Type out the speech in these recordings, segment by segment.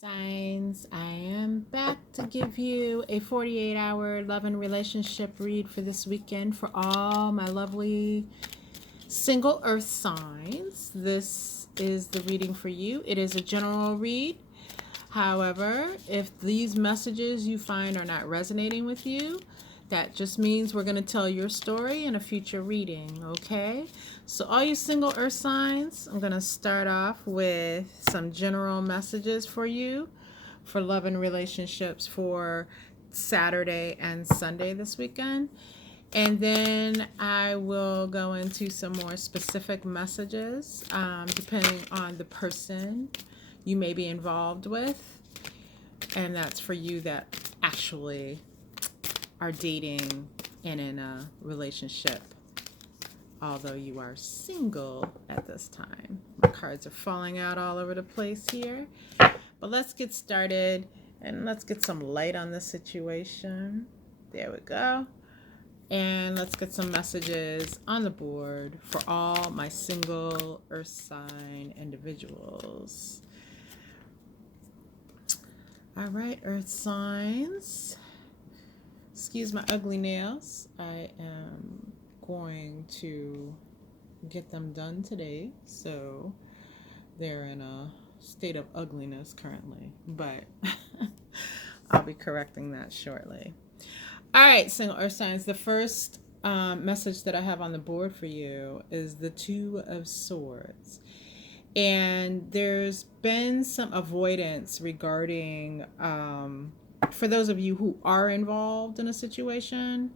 Signs, I am back to give you a 48-hour love and relationship read for this weekend for all my lovely single earth signs. This is the reading for you. It is a general read. However, if these messages you find are not resonating with you, that just means we're going to tell your story in a future reading, okay? So all you single earth signs, I'm going to start off with some general messages for you for love and relationships for Saturday and Sunday this weekend. And then I will go into some more specific messages depending on the person you may be involved with. And that's for you that actually are dating and in a relationship, although you are single at this time. My cards are falling out all over the place here. But let's get started and let's get some light on the situation. There we go. And let's get some messages on the board for all my single earth sign individuals. All right, earth signs. Excuse my ugly nails. I am going to get them done today, so they're in a state of ugliness currently, but I'll be correcting that shortly. All right, single earth signs. The first message that I have on the board for you is the Two of Swords. And there's been some avoidance regarding, for those of you who are involved in a situation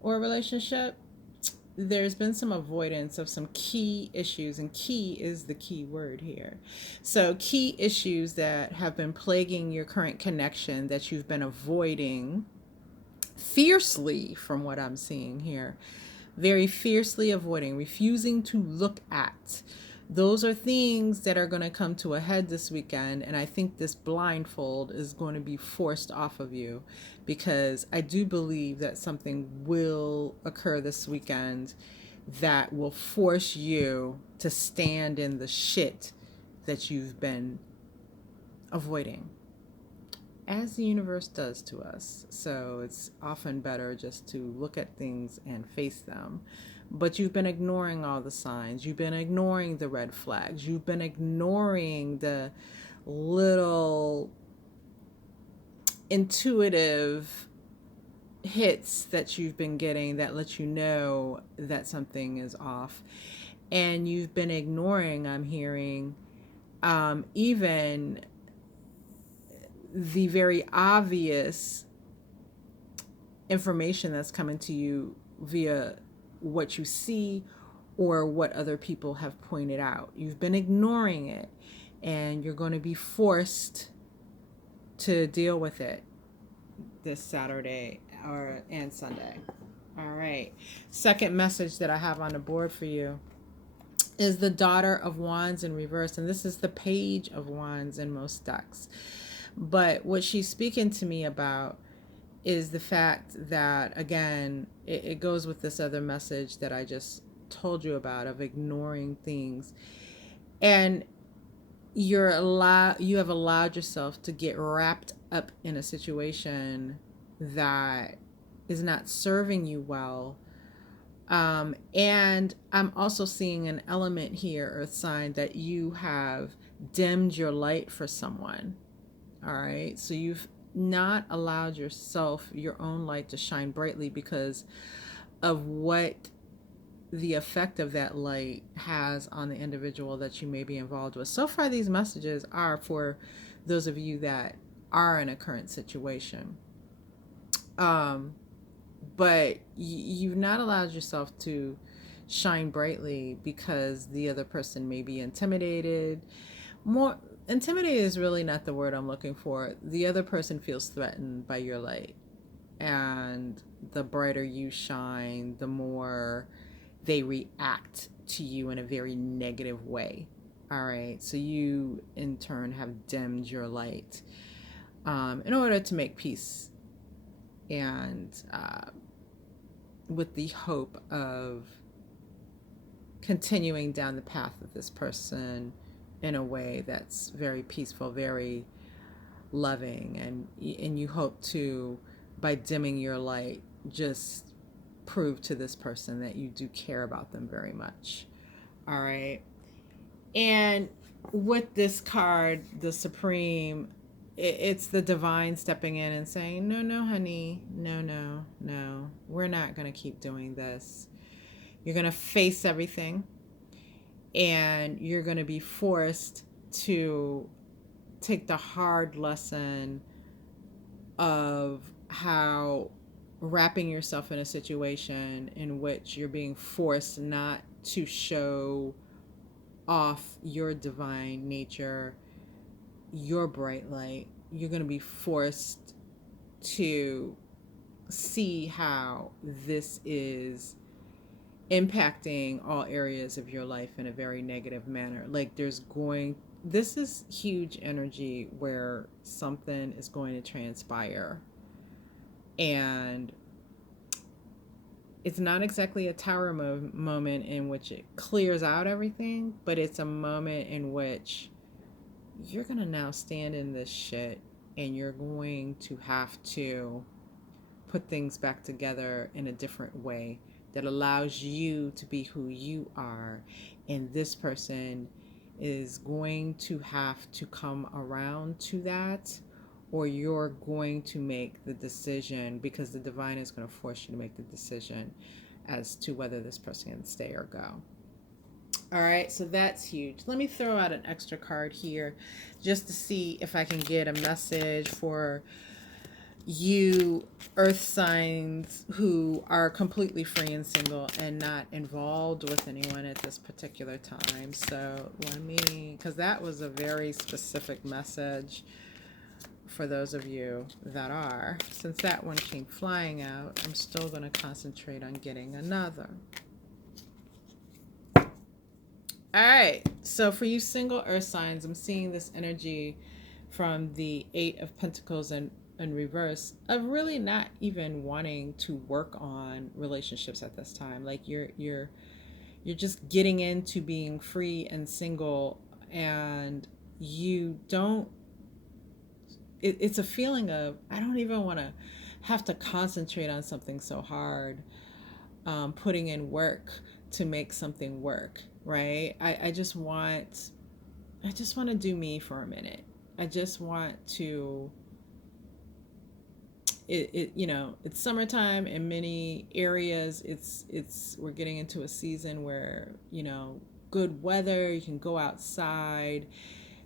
or a relationship, there's been some avoidance of some key issues, and key is the key word here. So key issues that have been plaguing your current connection that you've been avoiding fiercely, from what I'm seeing here, very fiercely avoiding, refusing to look at. Those are things that are going to come to a head this weekend, and I think this blindfold is going to be forced off of you, because I do believe that something will occur this weekend that will force you to stand in the shit that you've been avoiding, as the universe does to us. So it's often better just to look at things and face them. But you've been ignoring all the signs. You've been ignoring the red flags. You've been ignoring the little intuitive hits that you've been getting that let you know that something is off. And you've been ignoring, I'm hearing, even the very obvious information that's coming to you via what you see or what other people have pointed out. You've been ignoring it, and you're going to be forced to deal with it this Saturday and Sunday. All right. Second message that I have on the board for you is the Daughter of Wands in reverse, and this is the Page of Wands in most decks. But what she's speaking to me about is the fact that, again, it goes with this other message that I just told you about, of ignoring things. And you have allowed yourself to get wrapped up in a situation that is not serving you well. And I'm also seeing an element here, Earth sign, that you have dimmed your light for someone. All right. So you've not allowed yourself, your own light, to shine brightly because of what the effect of that light has on the individual that you may be involved with. So far, these messages are for those of you that are in a current situation. But you've not allowed yourself to shine brightly because the other person may be intimidated. Intimidated is really not the word I'm looking for. The other person feels threatened by your light. And the brighter you shine, the more they react to you in a very negative way. All right. So you, in turn, have dimmed your light in order to make peace, and with the hope of continuing down the path of this person in a way that's very peaceful, very loving, and you hope to, by dimming your light, just prove to this person that you do care about them very much. All right. And with this card, the Supreme, it's the divine stepping in and saying, no, no, honey, no, no, no, we're not going to keep doing this. You're going to face everything, and you're going to be forced to take the hard lesson of how wrapping yourself in a situation in which you're being forced not to show off your divine nature, your bright light. You're going to be forced to see how this is impacting all areas of your life in a very negative manner. Like this is huge energy where something is going to transpire, and it's not exactly a tower moment in which it clears out everything, but it's a moment in which you're going to now stand in this shit, and you're going to have to put things back together in a different way that allows you to be who you are. And this person is going to have to come around to that, or you're going to make the decision, because the divine is going to force you to make the decision as to whether this person can stay or go. All right, so that's huge. Let me throw out an extra card here just to see if I can get a message for you earth signs who are completely free and single and not involved with anyone at this particular time. So let me, because that was a very specific message for those of you that are. Since that one came flying out, I'm still going to concentrate on getting another. All right, so for you single earth signs, I'm seeing this energy from the Eight of Pentacles and in reverse of really not even wanting to work on relationships at this time. Like you're just getting into being free and single, and you don't, it's a feeling of, I don't even want to have to concentrate on something so hard, putting in work to make something work, right? I just want to do me for a minute. I just want to, it's summertime in many areas. We're getting into a season where, good weather, you can go outside.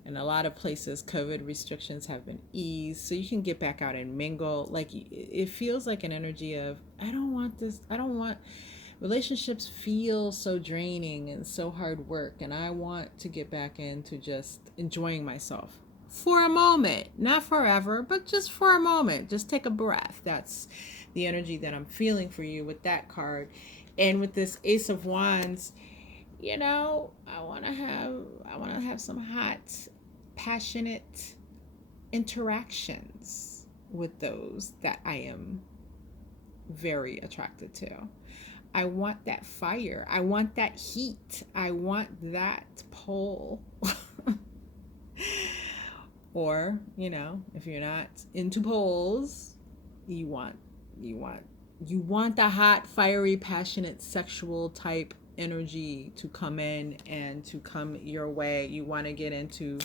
And a lot of places, COVID restrictions have been eased, so you can get back out and mingle. Like, it feels like an energy of, I don't want this. I don't want, relationships feel so draining and so hard work, and I want to get back into just enjoying myself for a moment, not forever, but just for a moment. Just take a breath. That's the energy that I'm feeling for you with that card. And with this Ace of Wands, I want to have some hot, passionate interactions with those that I am very attracted to. I want that fire. I want that heat. I want that pull. Or, if you're not into polls, you want the hot, fiery, passionate, sexual type energy to come in and to come your way. You want to get into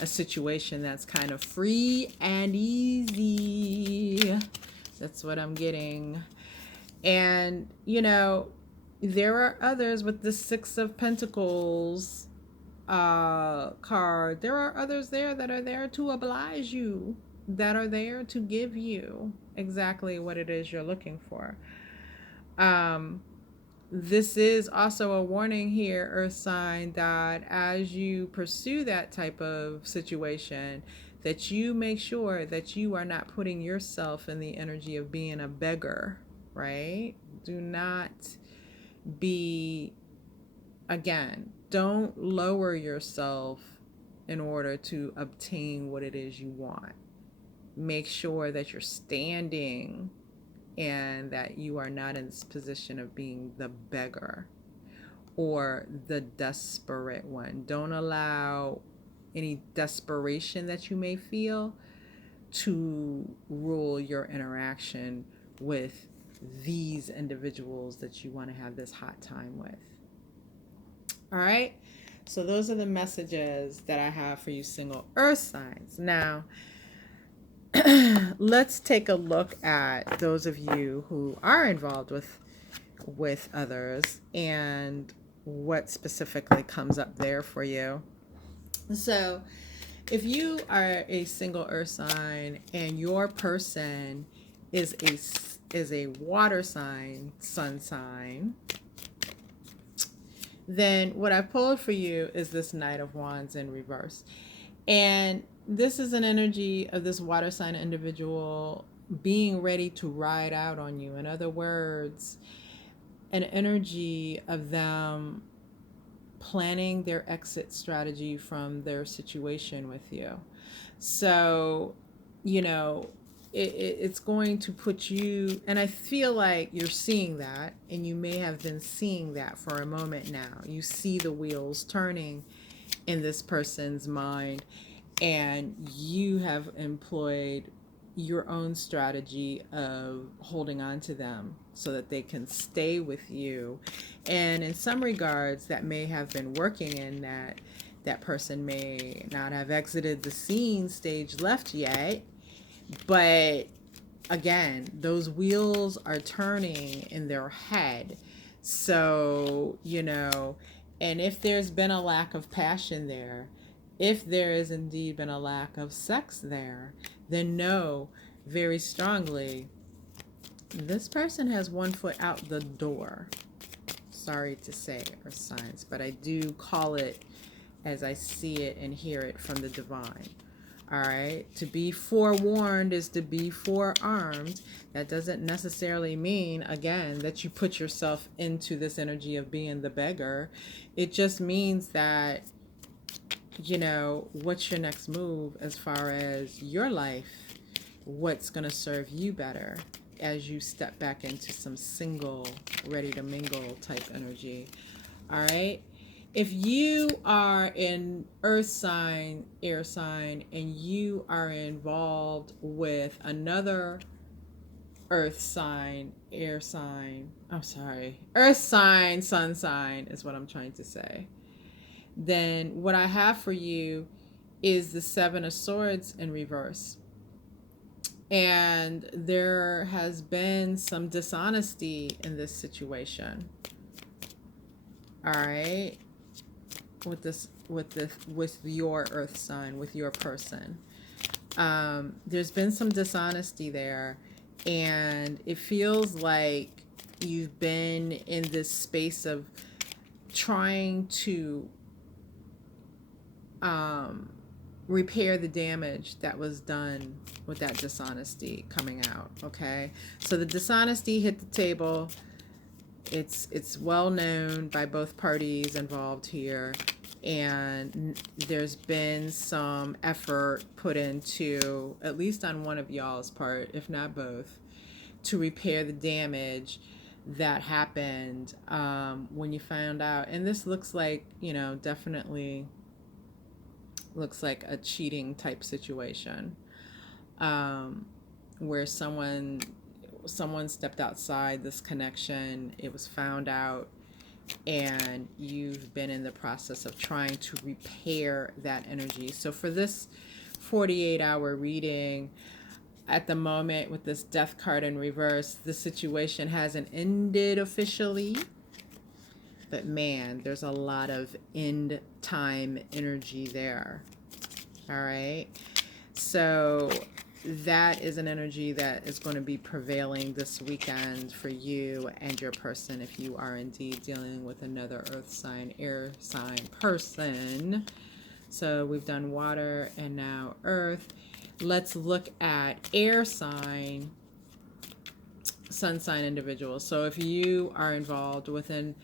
a situation that's kind of free and easy. That's what I'm getting. And, there are others with the Six of Pentacles card. There are others there that are there to oblige you, that are there to give you exactly what it is you're looking for. This is also a warning here, Earth sign, that as you pursue that type of situation, that you make sure that you are not putting yourself in the energy of being a beggar, right? Do not be, again, don't lower yourself in order to obtain what it is you want. Make sure that you're standing and that you are not in this position of being the beggar or the desperate one. Don't allow any desperation that you may feel to rule your interaction with these individuals that you want to have this hot time with. All right. So those are the messages that I have for you single earth signs. Now, let's take a look at those of you who are involved with others and what specifically comes up there for you. So, if you are a single earth sign and your person is a water sign, sun sign, then what I pulled for you is this Knight of Wands in reverse. And this is an energy of this water sign individual being ready to ride out on you. In other words, an energy of them planning their exit strategy from their situation with you. So, you know, it's going to put you, and I feel like you're seeing that, and you may have been seeing that for a moment now. You see the wheels turning in this person's mind, and you have employed your own strategy of holding on to them so that they can stay with you. And in some regards, that may have been working in that that person may not have exited the scene stage left yet, but again, those wheels are turning in their head. So, you know, and if there's been a lack of passion there, if there has indeed been a lack of sex there, then know very strongly this person has one foot out the door. Sorry to say, Earth signs, but I do call it as I see it and hear it from the divine. All right. To be forewarned is to be forearmed. That doesn't necessarily mean, again, that you put yourself into this energy of being the beggar. It just means that, you know, what's your next move as far as your life? What's going to serve you better as you step back into some single, ready to mingle type energy? All right. If you are an earth sign, air sign, and you are involved with another earth sign, air sign, I'm sorry, earth sign, sun sign is what I'm trying to say, then what I have for you is the Seven of Swords in reverse. And there has been some dishonesty in this situation. All right. With your earth sign, with your person, there's been some dishonesty there, and it feels like you've been in this space of trying to repair the damage that was done with that dishonesty coming out. Okay, so the dishonesty hit the table. It's well known by both parties involved here, and there's been some effort put into, at least on one of y'all's part, if not both, to repair the damage that happened when you found out. And this looks like, you know, definitely looks like a cheating type situation, where someone stepped outside this connection, it was found out, and you've been in the process of trying to repair that energy. So for this 48-hour reading, at the moment with this Death card in reverse, the situation hasn't ended officially, but man, there's a lot of end time energy there. All right. So that is an energy that is going to be prevailing this weekend for you and your person if you are indeed dealing with another earth sign, air sign person. So we've done water and now earth. Let's look at air sign, sun sign individuals. So if you are involved with an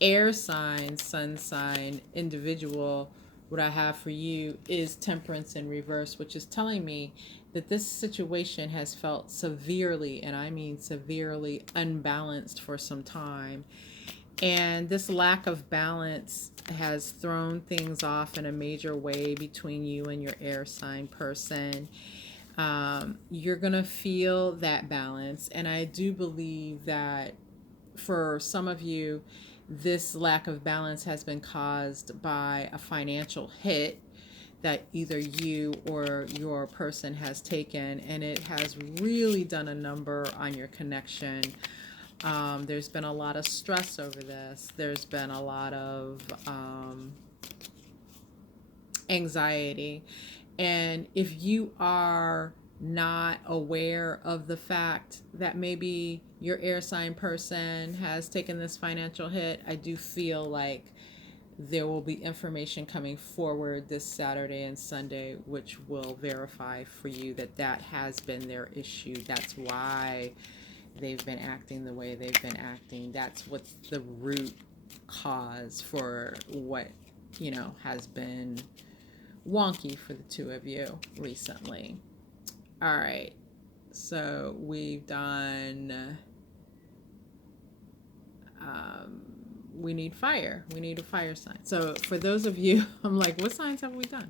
air sign, sun sign individual, what I have for you is temperance in reverse, which is telling me that this situation has felt severely, and I mean severely, unbalanced for some time. And this lack of balance has thrown things off in a major way between you and your air sign person. You're going to feel that balance. And I do believe that for some of you, this lack of balance has been caused by a financial hit that either you or your person has taken, and it has really done a number on your connection. There's been a lot of stress over this. There's been a lot of anxiety. And if you are not aware of the fact that maybe your air sign person has taken this financial hit, I do feel like there will be information coming forward this Saturday and Sunday which will verify for you that that has been their issue. That's why they've been acting the way they've been acting. That's what's the root cause for what, has been wonky for the two of you recently. All right. So we've done, we need fire. We need a fire sign. So for those of you, I'm like, what signs have we done?